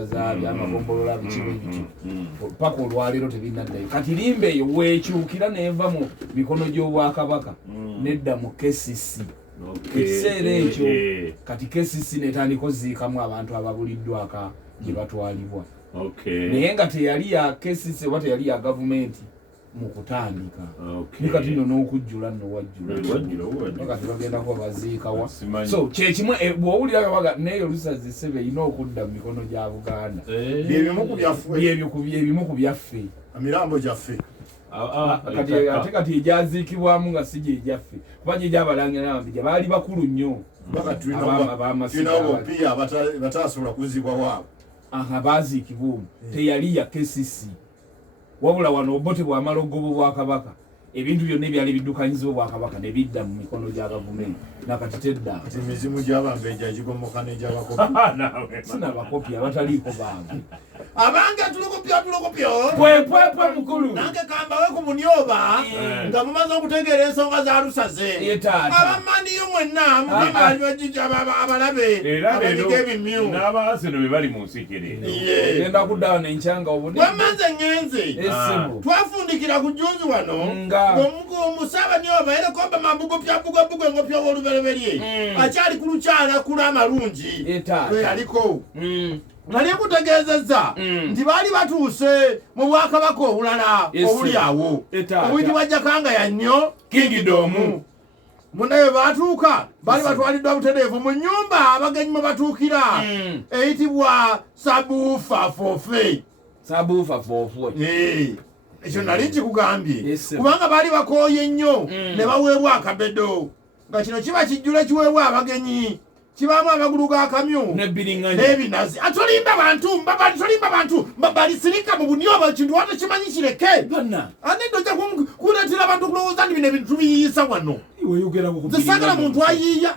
Zabi amagombolola bikibe bityo paka olwaliro tebinaddayo kati limbe eyo weekyukira neva mu mikono gy'obwakabaka nedda mu KCC ekiseera ekyo kati KCC netandika oziikamu abantu ababuliddwaka gye batwalibwa naye nga teyali ya KCC oba teyali ya gavumenti mu kutandika kati nno n'okujjula nno wajjula kati bagenda kuba baziikawa so kyekimu bw'owulira baga neeyo lusazi ssebe erina okudda mu mikono gya Buganda byebimu ku byaffe emirambo gyaffe ate kati egyaziikibwamu nga si gye gyaffe kuba gye gyabalangira n'abambejja baali bakulu nnyo tulinawo bopiya bataasobola kuziibwa waabwe baaziikibwa omwo teyali ya KCC wabula wano obote bw'amala ogoba obwakabaka ebintu byonna ebyali biddukanyizibwa obwakabaka ne bidda mu mikono gya gavumenti nakati tedda emizimu gy'abambejja egigomoka n'egyabakopi sinabakopi abataliiko bange abange tulokopyo pwepwepe mukulu nange kambawe ku munyoba nga mumaze okutegeera ensonga za lusaze abamaniyo mwenna mukibajija abalabe abanyiga ebimyu n'abaaseno be bali mu nsikire genda kuddawa nenkyanga obuni wamaze ngenze twafundikira ku jjunzi wano ng'omusaaba nyoba erekomba mambugopyabugobugo engopya w'olubereberye akyali ku lukyala kula amalungi lwe yaliko nali kutegeezezza nti baali batuuse mu bwakabaka obulala obuli awo obuyitibwa Jakangaya nnyo Kingdom munaye baatuuka baali batwaliddwa butereevu mu nnyumba abagenyi mwe batuukira eyitibwa Sabuufa Fofe ekyo nali nkikugambye kubanga baali bakooye nnyo ne baweebwa akabedo nga kino kiba kijjula ekiweebwa abagenyi kibaamu amagulu ga kamyu n'ebinazi atolimba bantu balisirika mu bunyoba ekintu wate kimanyi kireke anedde ojja kuleetera abantu kulowooza nti bino ebintu tubiyiisa wano zisagala muntu ayiiya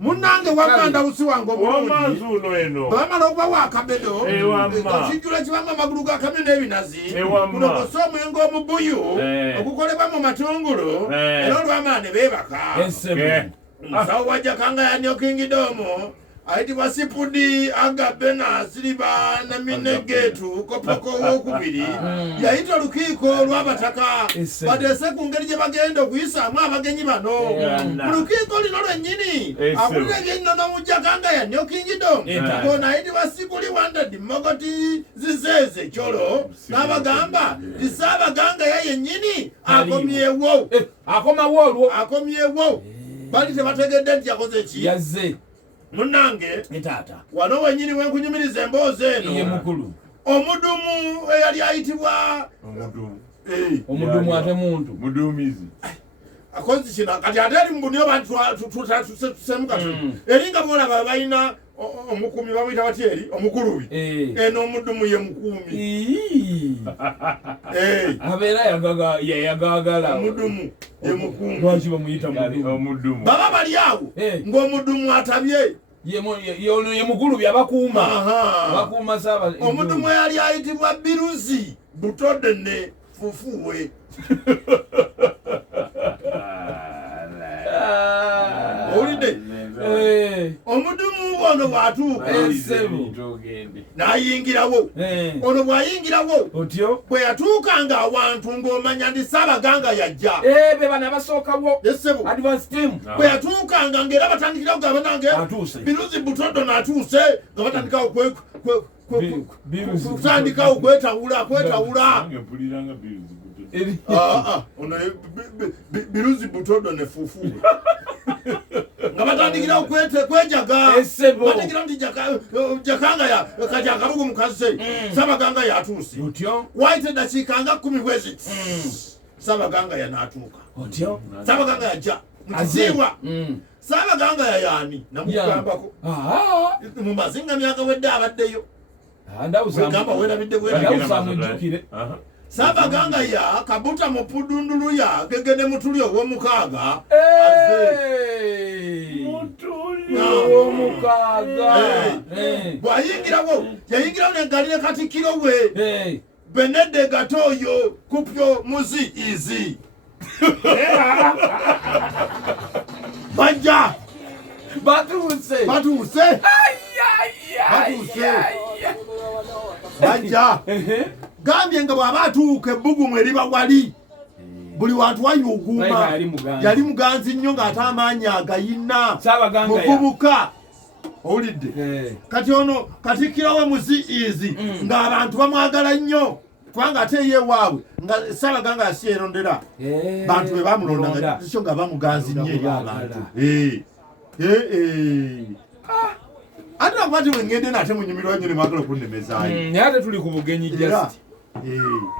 munnange wamandawusi wange omulungi bamala okubawa akabedo ekijjula kibaamu amagulu ga kamyu n'ebinazi kunokosa omwenge omubuyu okukolebwa mu matungulu era olwamala ne beebaka musawo wa Jakangaya nnyo Kingdom ayitibwa Sipudi Agabena Siliba Naminegetu Kopoko w'okubiri yayita olukiiko lw'abataka bateese ku ngeri gye bagenda okuyisaamu abagenyi bano mu lukiiko lino lwennyini akulira ebyennono mu Jakangaya nnyo Kingdom ono ayitibwa Sikuli Wanded Mogoti Zizeze Kyolo n'abagamba ti Ssaabagangaya yennyini akomyewo bali tebategedde nti yakoze ki yazze munnange wano wenyini wenkunyumiriza emboozi eno omudumu eyali ayitibwa omudumu ate muntu muduumizi akozi kino kati ate eri mu bunyo bantu tusemukatu eringa bolaba balina omukumi bamuyita bati eri omukulubi eno omudumu ye mukumi abeera yayagagala omudumu ye mukumi lwaki bamuyita omudumu baba bali awo ng'omudumu atabye ye mukulubi abakuuma saaba omudumu eyali ayitibwa Biruzi Butodene Fufuwe owulidde omudumu ono bw'atuuka n'ayingirawo ono bw'ayingirawo otyo bwe yatuukanga awantu ng'omanya ndi Ssaabaganga yajja be bano abasookawo advance team bwe yatuukanga ng'era batandikira okugamba nange Biruzi Butodo n'atuuse nga batandikawo kutandikawo kwetawula ono Biruzi Butodo ne Fufuwe nga batandikirawo kwejaga bategira nti Jakangaya kati akabugu mukaze Ssaabagangaya atuuse waite eddakiika nga 10 bweziti Ssaabagangaya n'atuuka Ssaabagangaya ajja mukiziibwa Ssaabagangaya yaani namugambako mu mazinga myagawedde abaddeyo gamba werabidde Ssaabagangaya kabuta mu pudunduluya gegende mutuli ow'omukaaga bw'ayingirawo yayingirawo negalire Katikkiro we Benedde Gatoyo Kupyo Muzi Izi bajja batuuse bajja gambye nga bw'aba atuuka ebbugumu eriba wali buli wantu wayuguuma yali muganzi nnyo ng'ate amaanyi agayina muvubuka owulidde kati ono katikkiro we muziizi ng'abantu bamwagala nnyo kubanga ate ye waabwe nga Ssaabaganga yasi yerondera bantu be bamulonda so nga bamuganzi nnyo eri abantu ate nakwati bwe ngende nate mu nnyumiro wanyo ne mwagala okunnemezaayo naye ate tuli ku bugenyi just